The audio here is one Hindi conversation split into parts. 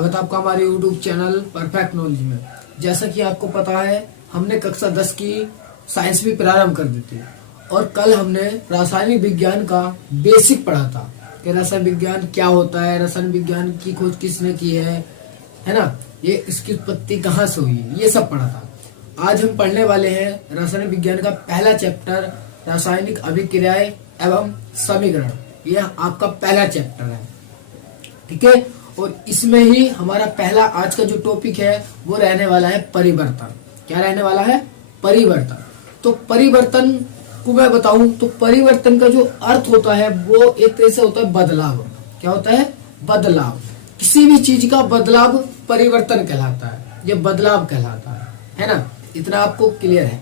स्वागत है आपका हमारे YouTube चैनल परफेक्ट नॉलेज में। जैसा कि आपको पता है, हमने कक्षा 10 की साइंस भी प्रारंभ कर दी थी और कल हमने रासायनिक विज्ञान का बेसिक पढ़ा था कि रसायन विज्ञान क्या होता है, रसायन विज्ञान की खोज किसने की है ना, ये इसकी उत्पत्ति कहाँ से हुई, ये सब पढ़ा था। आज हम पढ़ने वाले हैं रासायनिक विज्ञान का पहला चैप्टर, रासायनिक अभिक्रियाएं एवं समीकरण। यह आपका पहला चैप्टर है, ठीक है। और इसमें ही हमारा पहला आज का जो टॉपिक है वो रहने वाला है परिवर्तन। क्या रहने वाला है? परिवर्तन। तो परिवर्तन को मैं बताऊं तो परिवर्तन का जो अर्थ होता है वो एक तरह से होता है बदलाव। क्या होता है? बदलाव। किसी भी चीज का बदलाव परिवर्तन कहलाता है, ये बदलाव कहलाता है ना। इतना आपको क्लियर है?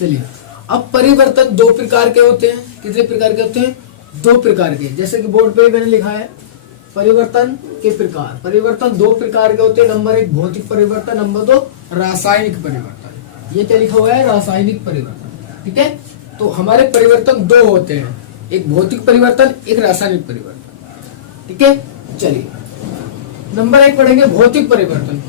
चलिए, अब परिवर्तन दो प्रकार के होते हैं। कितने प्रकार के होते हैं? दो प्रकार के। जैसे कि बोर्ड पे मैंने लिखा है परिवर्तन के प्रकार। परिवर्तन दो प्रकार के होते हैं। नंबर एक भौतिक परिवर्तन, नंबर दो रासायनिक परिवर्तन। ये क्या लिखा हुआ है? रासायनिक परिवर्तन, ठीक है। तो हमारे परिवर्तन दो होते हैं, एक भौतिक परिवर्तन, एक रासायनिक परिवर्तन, ठीक है। चलिए, नंबर एक पढ़ेंगे भौतिक परिवर्तन।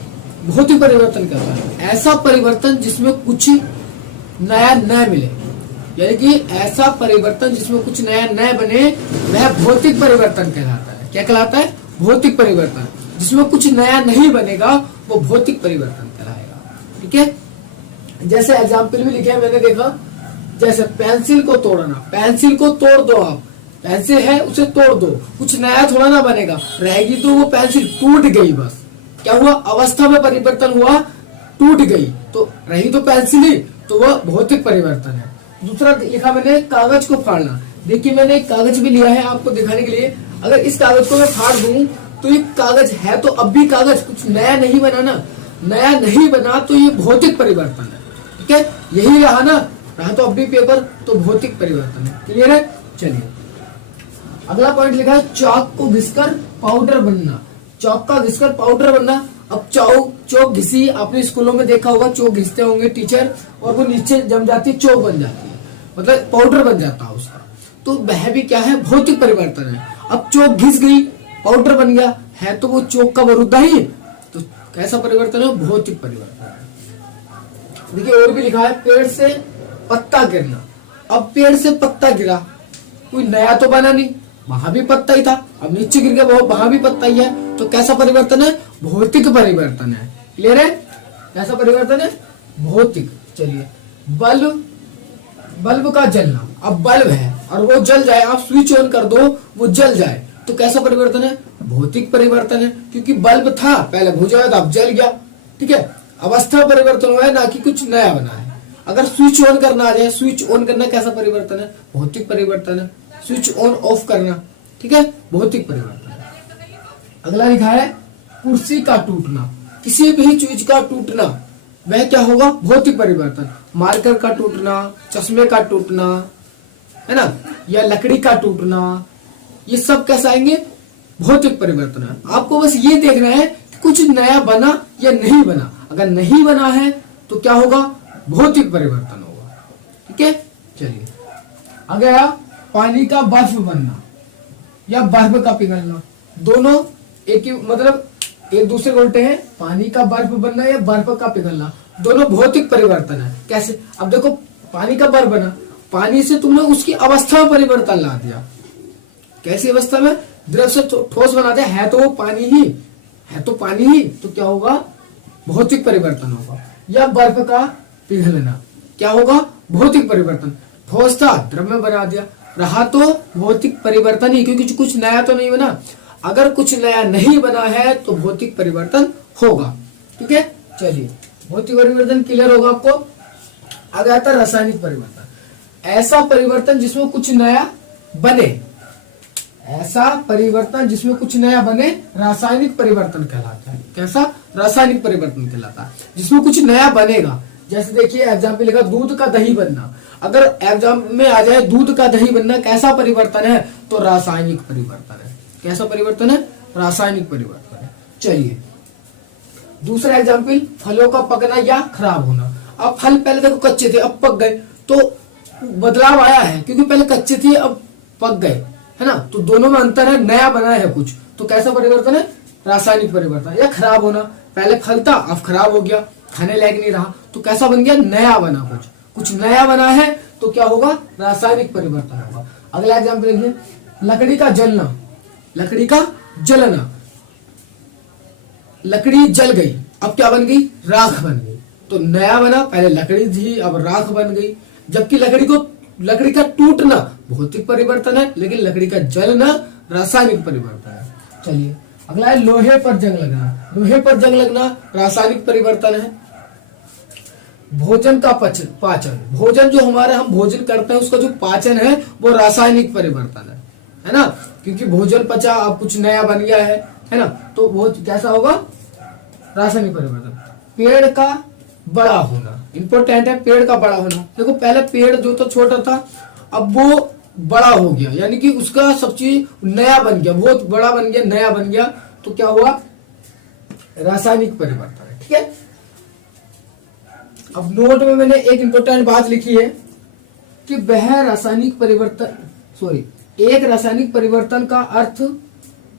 भौतिक परिवर्तन क्या होता है? ऐसा परिवर्तन जिसमें कुछ नया न मिले, यानी कि ऐसा परिवर्तन जिसमें कुछ नया न बने, वह भौतिक परिवर्तन कहलाता है। क्या कहलाता है? भौतिक परिवर्तन। जिसमें कुछ नया नहीं बनेगा वो भौतिक परिवर्तन कहलाएगा, ठीक है। जैसे एग्जाम्पल भी लिखे हैं मैंने देखा, जैसे पेंसिल को तोड़ना। पेंसिल को तोड़ दो आप, पेंसिल है उसे तोड़ दो, कुछ नया थोड़ा ना बनेगा, रहेगी तो वो पेंसिल टूट गई, बस क्या हुआ? अवस्था में परिवर्तन हुआ, टूट गई, तो रही तो पेंसिल ही, तो वह भौतिक परिवर्तन है। दूसरा लिखा मैंने कागज को फाड़ना। देखिए, मैंने एक कागज भी लिया है आपको दिखाने के लिए। अगर इस कागज को मैं फाड़ दूं तो ये कागज है तो अब भी कागज, कुछ नया नहीं बना ना, नया नहीं बना तो ये भौतिक परिवर्तन है, ठीक है। यही रहा ना, रहा तो अब भी पेपर, तो भौतिक परिवर्तन है। क्लियर है? चलिए, अगला पॉइंट लिखा है चौक को घिसकर पाउडर बनना। चौक का घिसकर पाउडर बनना। अब चौक घिसी, आपने स्कूलों में देखा होगा, चौक घिसते होंगे टीचर और वो नीचे जम जाती है, चौक बन जाती है, मतलब पाउडर बन जाता है उसका। तो वह भी क्या है? भौतिक परिवर्तन है। अब चौक घिस गई, पाउडर बन गया, है तो वो चौक का बरूदा ही, तो कैसा परिवर्तन है? भौतिक परिवर्तन है। देखिए, और भी लिखा है पेड़ से पत्ता गिरना। अब पेड़ से पत्ता गिरा, कोई नया तो बना नहीं, वहां भी पत्ता ही था, अब नीचे गिर गया, वहां भी पत्ता ही है, तो कैसा परिवर्तन है? भौतिक परिवर्तन है। क्लियर है? कैसा परिवर्तन है? भौतिक। चलिए, बल्ब का जलना। अब बल्ब है और वो जल जाए, आप स्विच ऑन कर दो वो जल जाए, तो कैसा परिवर्तन है? भौतिक परिवर्तन है, क्योंकि बल्ब था पहले, बुझा था, अब जल गया, ठीक है। अवस्था परिवर्तन हुआ है, ना कि कुछ नया बना है। अगर स्विच ऑन करना आ जाए, स्विच ऑन करना कैसा परिवर्तन है? भौतिक परिवर्तन है। स्विच ऑन ऑफ करना, ठीक है, भौतिक परिवर्तन है। अगला लिखा है कुर्सी का टूटना। किसी भी चीज का टूटना, वह क्या होगा? भौतिक परिवर्तन। मार्कर का टूटना, चश्मे का टूटना, है ना, या लकड़ी का टूटना, ये सब कैसे आएंगे? भौतिक परिवर्तन है। आपको बस ये देखना है कि कुछ नया बना या नहीं बना। अगर नहीं बना है तो क्या होगा? भौतिक परिवर्तन होगा, ठीक है। चलिए, आगे आया पानी का बर्फ बनना या बर्फ का पिघलना। दोनों एक ही, मतलब एक दूसरे को उल्टे हैं। पानी का बर्फ बनना या बर्फ का पिघलना, दोनों भौतिक परिवर्तन है। कैसे? अब देखो, पानी का बर्फ बना, पानी से तुमने उसकी अवस्था में परिवर्तन ला दिया। कैसी अवस्था में? द्रव से ठोस बना दिया, है तो वो पानी ही है, तो पानी ही, तो क्या होगा? भौतिक परिवर्तन होगा। या बर्फ का पिघलना, क्या होगा? भौतिक परिवर्तन। ठोस था, द्रव में बना दिया, रहा तो भौतिक परिवर्तन ही, क्योंकि कुछ नया तो नहीं बना। अगर कुछ नया नहीं बना है तो भौतिक परिवर्तन होगा, ठीक है। चलिए, भौतिक परिवर्तन क्लियर होगा आपको। आगे आता है रासायनिक परिवर्तन। ऐसा परिवर्तन जिसमें कुछ नया बने, ऐसा परिवर्तन जिसमें कुछ नया बने रासायनिक परिवर्तन कहलाता है। कैसा? रासायनिक परिवर्तन कहलाता है, जिसमें कुछ नया बनेगा। जैसे देखिए, एग्जाम्पल लिखा दूध का दही बनना। अगर एग्जाम में आ जाए दूध का दही बनना कैसा परिवर्तन है, तो रासायनिक परिवर्तन है। कैसा परिवर्तन है? रासायनिक परिवर्तन है। चलिए, दूसरा एग्जाम्पल फलों का पकना या खराब होना। अब फल पहले देखो कच्चे थे, अब पक गए, तो बदलाव आया है, क्योंकि पहले कच्चे थे अब पक गए, है ना। तो दोनों में अंतर है, नया बना है कुछ, तो कैसा परिवर्तन है? रासायनिक परिवर्तन। या खराब होना, पहले फल था अब खराब हो गया, खाने लायक नहीं रहा, तो कैसा बन गया, नया बना, कुछ नया बना है, तो क्या होगा, रासायनिक परिवर्तन होगा। अगला एग्जाम्पल देखिए, लकड़ी का जलना, लकड़ी का जलना, लकड़ी जल गई, अब क्या बन गई, राख बन गई, तो नया बना, पहले लकड़ी थी अब राख बन गई। जबकि लकड़ी का टूटना भौतिक परिवर्तन है, लेकिन लकड़ी का जलना रासायनिक परिवर्तन है। चलिए अगला है लोहे पर जंग लगना, लोहे पर जंग लगना रासायनिक परिवर्तन है। भोजन का पाचन, भोजन जो हमारे हम भोजन करते हैं उसका जो पाचन है वो रासायनिक परिवर्तन है ना, क्योंकि भोजन पचा अब कुछ नया बन गया है ना, तो वो कैसा होगा, रासायनिक परिवर्तन। पेड़ का बड़ा होना इंपॉर्टेंट है, पेड़ का बड़ा होना। देखो पहले पेड़ जो तो छोटा था अब वो बड़ा हो गया, यानी कि उसका सब चीज नया बन गया, बहुत बड़ा बन गया, नया बन गया, तो क्या हुआ, रासायनिक परिवर्तन है। ठीक है, अब नोट में मैंने एक इंपॉर्टेंट बात लिखी है कि वह रासायनिक परिवर्तन एक रासायनिक परिवर्तन का अर्थ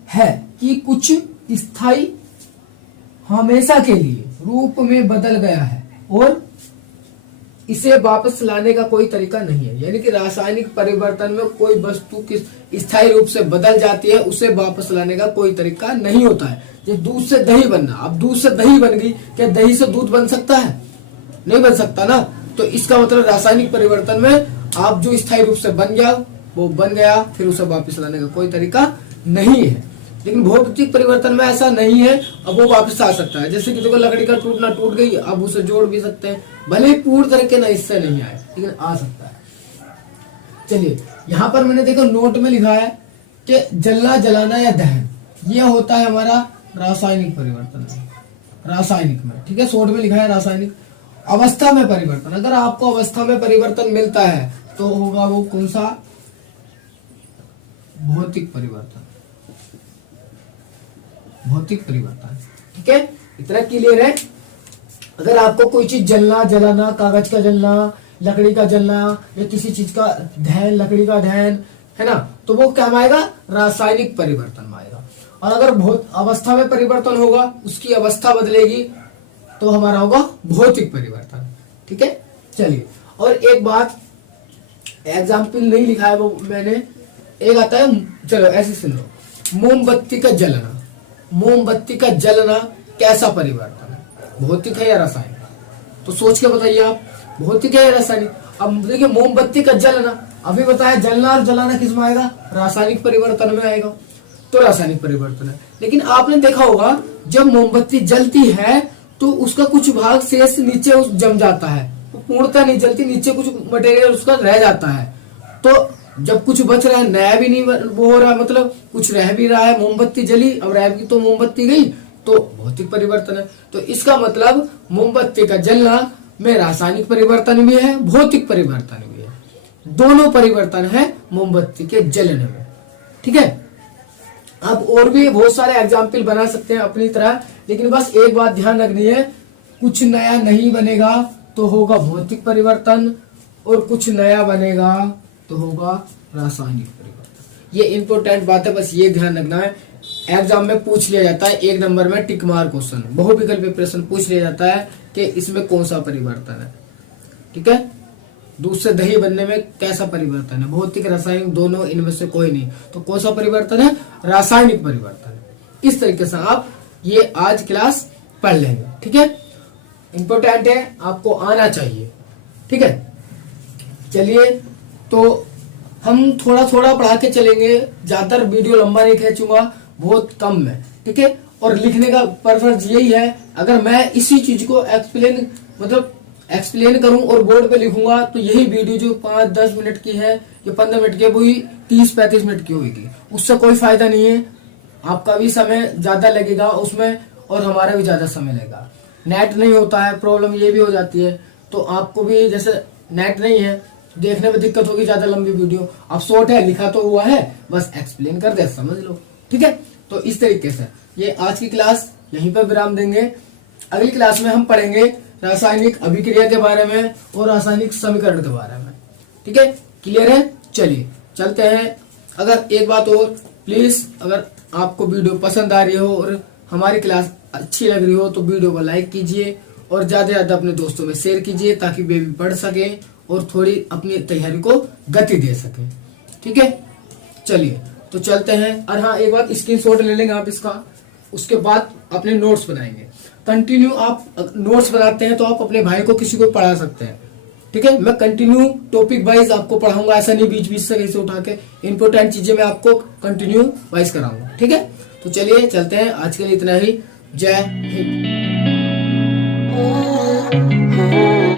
है कि कुछ स्थायी हमेशा के लिए रूप में बदल गया है और इसे वापस लाने का कोई तरीका नहीं है। यानी कि रासायनिक परिवर्तन में कोई वस्तु किस स्थायी रूप से बदल जाती है, उसे वापस लाने का कोई तरीका नहीं होता है। जैसे दूध से दही बनना, अब दूध से दही बन गई, क्या दही से दूध बन सकता है, नहीं बन सकता ना। तो इसका मतलब रासायनिक परिवर्तन में आप जो स्थायी रूप से बन गया वो बन गया, फिर उसे वापस लाने का कोई तरीका नहीं है। लेकिन भौतिक परिवर्तन में ऐसा नहीं है, अब वो वापस आ सकता है। जैसे कि देखो लकड़ी का टूटना टूट गई, अब उसे जोड़ भी सकते हैं, भले ही पूर्ण तरह के ना इससे नहीं आए, लेकिन आ सकता है। चलिए यहाँ पर मैंने देखो नोट में लिखा है कि जलना, जलाना या दहन, ये होता है हमारा रासायनिक परिवर्तन, रासायनिक में। ठीक है, शॉर्ट में लिखा है रासायनिक। अवस्था में परिवर्तन, अगर आपको अवस्था में परिवर्तन मिलता है तो होगा वो कौन सा, भौतिक परिवर्तन, भौतिक परिवर्तन। ठीक है, इतना क्लियर है। अगर आपको कोई चीज जलना, जलाना, कागज का जलना, लकड़ी का जलना या किसी चीज का दहन, लकड़ी का दहन, है ना, तो वो क्या आएगा, रासायनिक परिवर्तन आएगा। और अगर अवस्था में परिवर्तन होगा, उसकी अवस्था बदलेगी, तो हमारा होगा भौतिक परिवर्तन। ठीक है, चलिए और एक बात, एग्जाम्पल नहीं लिखा है वो मैंने, एक आता है, चलो ऐसे सुन लो, मोमबत्ती का जलना, मोमबत्ती का जलना कैसा परिवर्तन है, भौतिक है या रासायनिक, तो सोच के बताइए आप, भौतिक है या रासायनिक। अब देखिए मोमबत्ती का जलना, अभी बताया जलना और जलाना किस में आएगा, रासायनिक परिवर्तन में आएगा, तो रासायनिक परिवर्तन है। लेकिन आपने देखा होगा जब मोमबत्ती जलती है तो उसका कुछ भाग शेष नीचे जम जाता है, वो पूर्णतः नहीं जलती, नीचे कुछ मटेरियल उसका रह जाता है। तो जब कुछ बच रहा है, नया भी नहीं वो हो रहा है, मतलब कुछ रह भी रहा है, मोमबत्ती जली अब रह भी तो मोमबत्ती गई, तो भौतिक परिवर्तन है। तो इसका मतलब मोमबत्ती का जलना में रासायनिक परिवर्तन भी है, भौतिक परिवर्तन भी है, दोनों परिवर्तन है मोमबत्ती के जलने में। ठीक है, आप और भी बहुत सारे एग्जाम्पल बना सकते हैं अपनी तरह, लेकिन बस एक बात ध्यान रखनी है, कुछ नया नहीं बनेगा तो होगा भौतिक परिवर्तन, और कुछ नया बनेगा तो होगा रासायनिक परिवर्तन। ये इंपॉर्टेंट बात है, बस ये ध्यान रखना है। एग्जाम में पूछ लिया जाता है, एक नंबर में टिक मार क्वेश्चन, बहुविकल्पी प्रश्न पूछ लिया जाता है कि इसमें कौन सा परिवर्तन है। ठीक है, दूध से दही बनने में कैसा परिवर्तन है, भौतिक रासायनिक दोनों, इनमें से कोई नहीं, तो कौन सा परिवर्तन है, रासायनिक परिवर्तन है। इस तरीके से आप ये आज क्लास पढ़ लेंगे। ठीक है, इंपॉर्टेंट है, आपको आना चाहिए। ठीक है, चलिए तो हम थोड़ा थोड़ा पढ़ा के चलेंगे, ज्यादातर वीडियो लंबा नहीं खींचूंगा, बहुत कम में। ठीक है, और लिखने का पर्पज यही है, अगर मैं इसी चीज को एक्सप्लेन करूं और बोर्ड पे लिखूंगा तो यही वीडियो जो 5-10 मिनट की है या 15 मिनट की है वही 30-35 मिनट की होगी, उससे कोई फायदा नहीं है। आपका भी समय ज्यादा लगेगा उसमें और हमारा भी ज्यादा समय लगेगा। नेट नहीं होता है, प्रॉब्लम ये भी हो जाती है, तो आपको भी जैसे नेट नहीं है देखने में दिक्कत होगी, ज्यादा लंबी वीडियो। अब शॉर्ट है, लिखा तो हुआ है, बस एक्सप्लेन कर दे, समझ लो। ठीक है, तो इस तरीके से ये आज की क्लास यहीं पर विराम देंगे। अगली क्लास में हम पढ़ेंगे रासायनिक अभिक्रिया के बारे में और रासायनिक समीकरण के बारे में। ठीक है, क्लियर है, चलिए चलते हैं। अगर एक बात और प्लीज, अगर आपको वीडियो पसंद आ रही हो और हमारी क्लास अच्छी लग रही हो तो वीडियो को लाइक कीजिए और ज्यादा से ज्यादा अपने दोस्तों में शेयर कीजिए ताकि वे भी पढ़ सके और थोड़ी अपनी तैयारी को गति दे सके। ठीक है, चलिए तो चलते हैं। और हाँ, एक बात, स्क्रीनशॉट ले लेंगे आप इसका, उसके बाद अपने नोट्स बनाएंगे। कंटिन्यू आप नोट्स बनाते हैं तो आप अपने भाई को किसी को पढ़ा सकते हैं। ठीक है, मैं कंटिन्यू टॉपिक वाइज आपको पढ़ाऊंगा, ऐसा नहीं बीच बीच से कहीं से उठा के। इंपॉर्टेंट चीजें मैं आपको कंटिन्यू वाइज कराऊंगा। ठीक है, तो चलिए चलते हैं। आज के लिए इतना ही। जय हिंद।